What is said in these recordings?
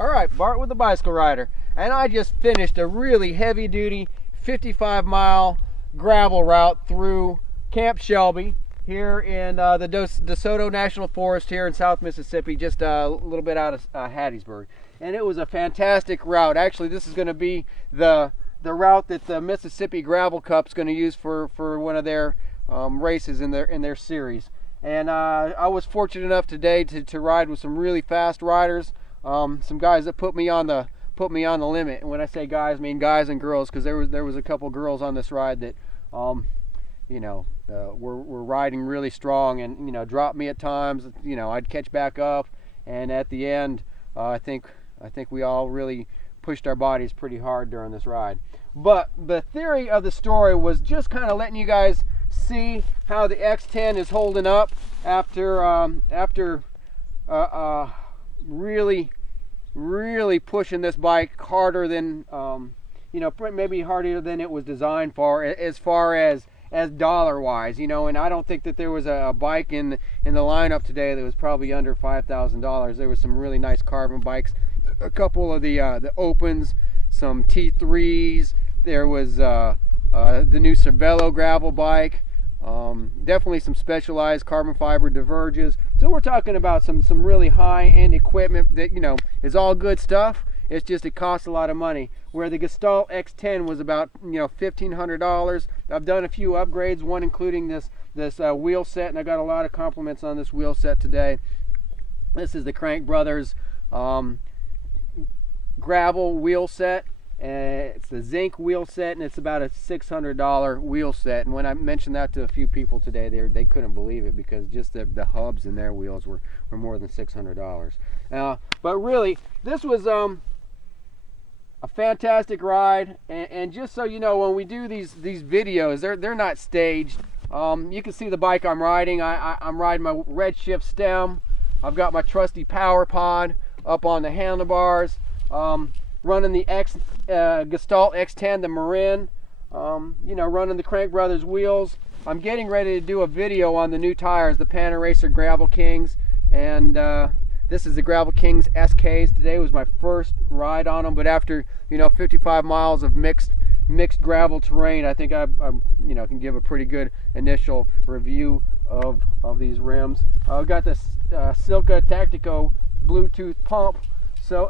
Alright, Bart with the Bicycle Rider, and I just finished a really heavy duty 55-mile gravel route through Camp Shelby here in the DeSoto National Forest here in South Mississippi, just a little bit out of Hattiesburg. And it was a fantastic route. Actually, this is going to be the route that the Mississippi Gravel Cup's going to use for one of their races in their series. And I was fortunate enough today to ride with some really fast riders. Some guys that put me on the limit. And when I say guys, I mean guys and girls, because there was a couple girls on this ride that were riding really strong, and dropped me at times. I'd catch back up, and at the end, I think we all really pushed our bodies pretty hard during this ride. But the theory of the story was just kind of letting you guys see how the X10 is holding up after really pushing this bike harder than maybe harder than it was designed for, as far as dollar wise, and I don't think that there was a bike in the lineup today that was probably under $5,000. There was some really nice carbon bikes, a couple of the Opens, some T3s. There was the new Cervelo gravel bike, definitely some Specialized carbon fiber Diverges. So we're talking about some really high-end equipment that is all good stuff. It's just it costs a lot of money. Where the Gestalt X10 was about $1,500. I've done a few upgrades, one including this wheel set, and I got a lot of compliments on this wheel set today. This is the Crank Brothers gravel wheel set. It's the zinc wheel set, and it's about a $600 wheel set. And when I mentioned that to a few people today, they couldn't believe it, because just the hubs in their wheels were more than $600. But really, this was a fantastic ride. And just so you know, when we do these videos, they're not staged. You can see the bike I'm riding. I'm riding my Redshift stem. I've got my trusty Power Pod up on the handlebars. Running the Gestalt X10, the Marin, running the Crank Brothers wheels. I'm getting ready to do a video on the new tires, the Panaracer Gravel Kings, and this is the Gravel Kings SKs. Today was my first ride on them, but after 55 miles of mixed gravel terrain, I think I can give a pretty good initial review of these rims. I've got this Silca Tactico Bluetooth pump. So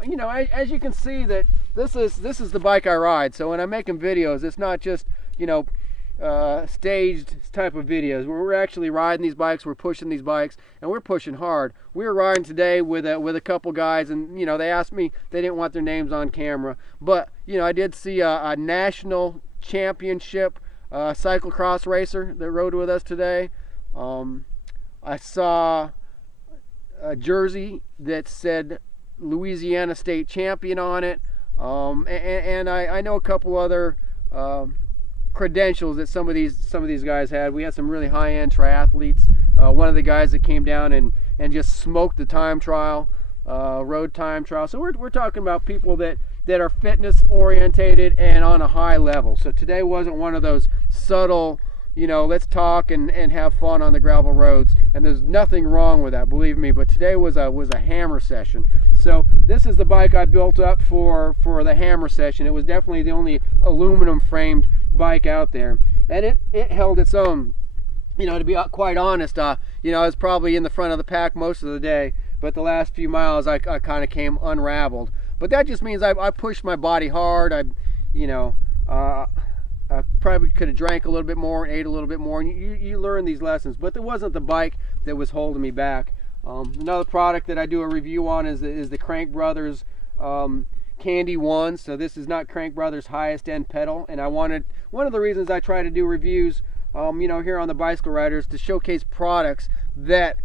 as you can see, that this is the bike I ride. So when I'm making videos, it's not just staged type of videos. We're actually riding these bikes, we're pushing these bikes, and we're pushing hard. We were riding today with a couple guys, and they asked me, they didn't want their names on camera, but I did see a national championship cyclocross racer that rode with us today. I saw a jersey that said Louisiana State Champion on it, and I know a couple other credentials that some of these guys had. We had some really high-end triathletes. One of the guys that came down and just smoked the time trial, road time trial. So we're talking about people that are fitness orientated and on a high level. So today wasn't one of those subtle, let's talk and have fun on the gravel roads, and there's nothing wrong with that, believe me. But today was a hammer session. So this is the bike I built up for the hammer session. It was definitely the only aluminum framed bike out there, and it held its own. To be quite honest, I was probably in the front of the pack most of the day, but the last few miles I kind of came unraveled. But that just means I pushed my body hard. I probably could have drank a little bit more and ate a little bit more, and you learn these lessons. But it wasn't the bike that was holding me back. Another product that I do a review on is the Crank Brothers Candy One. So this is not Crank Brothers' highest end pedal, and one of the reasons I try to do reviews here on the Bicycle Riders, to showcase products that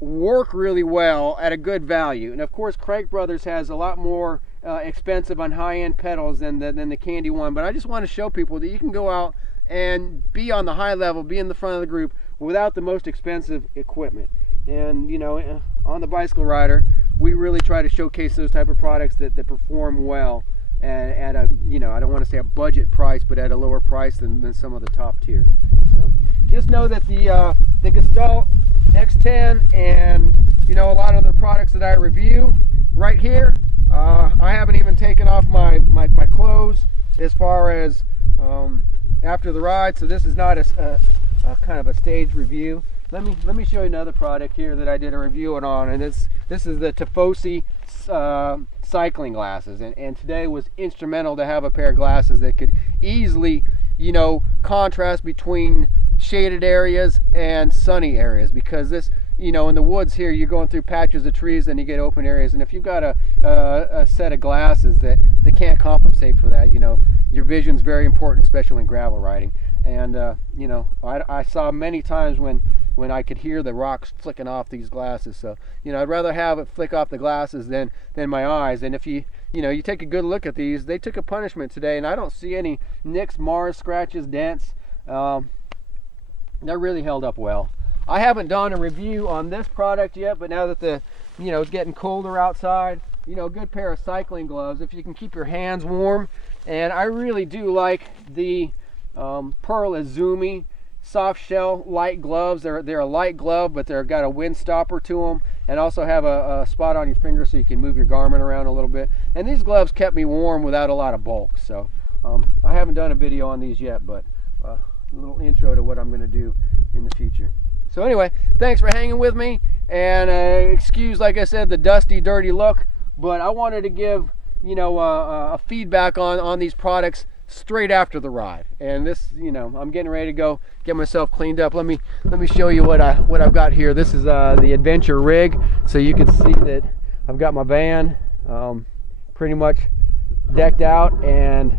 work really well at a good value. And of course, Crank Brothers has a lot more expensive on high-end pedals than the Candy One, but I just want to show people that you can go out and be on the high level, be in the front of the group without the most expensive equipment. And on the Bicycle Rider, we really try to showcase those type of products that perform well at a I don't want to say a budget price, but at a lower price than some of the top tier. So just know that the Gestalt X10 and a lot of the products that I review right here, I haven't even taken off my clothes as far as after the ride, so this is not a kind of a staged review. Let me show you another product here that I did a review on, and this is the Tifosi cycling glasses, and today was instrumental to have a pair of glasses that could easily, you know, contrast between shaded areas and sunny areas, because this, you know, in the woods here you're going through patches of trees and you get open areas, and if you've got a set of glasses that can't compensate for that, you know, your vision's very important, especially when gravel riding. And you know, I saw many times when I could hear the rocks flicking off these glasses. So, you know, I'd rather have it flick off the glasses than my eyes. And if you know, you take a good look at these, they took a punishment today, and I don't see any nicks, mars, scratches, dents. They're really held up well. I haven't done a review on this product yet, but now that you know, it's getting colder outside, you know, a good pair of cycling gloves if you can keep your hands warm. And I really do like the Pearl Izumi soft shell light gloves. They're a light glove, but they've got a wind stopper to them, and also have a spot on your finger so you can move your garment around a little bit. And these gloves kept me warm without a lot of bulk. So I haven't done a video on these yet, but a little intro to what I'm going to do in the future. So anyway, thanks for hanging with me, and excuse, like I said, the dusty, dirty look, but I wanted to give, you know, a feedback on these products straight after the ride. And this, you know, I'm getting ready to go get myself cleaned up. Let me show you what I've got here. This is the adventure rig, so you can see that I've got my van pretty much decked out, and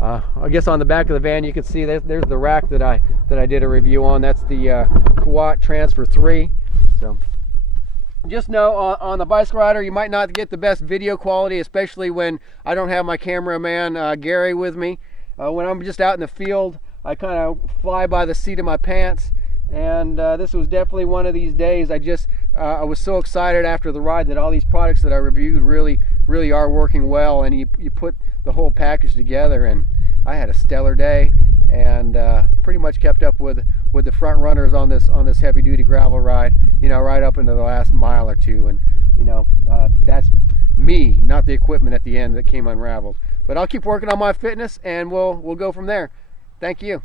I guess on the back of the van you can see there's the rack that I did a review on. That's the Kuat Transfer 3. So just know, on the Bicycle Rider, you might not get the best video quality, especially when I don't have my cameraman Gary with me. When I'm just out in the field, I kind of fly by the seat of my pants, and this was definitely one of these days. I was so excited after the ride that all these products that I reviewed really are working well, and you put the whole package together, and I had a stellar day, and pretty much kept up with the front runners on this heavy duty gravel ride, you know, right up into the last mile or two. And you know, that's me, not the equipment at the end that came unraveled. But I'll keep working on my fitness, and we'll go from there. Thank you.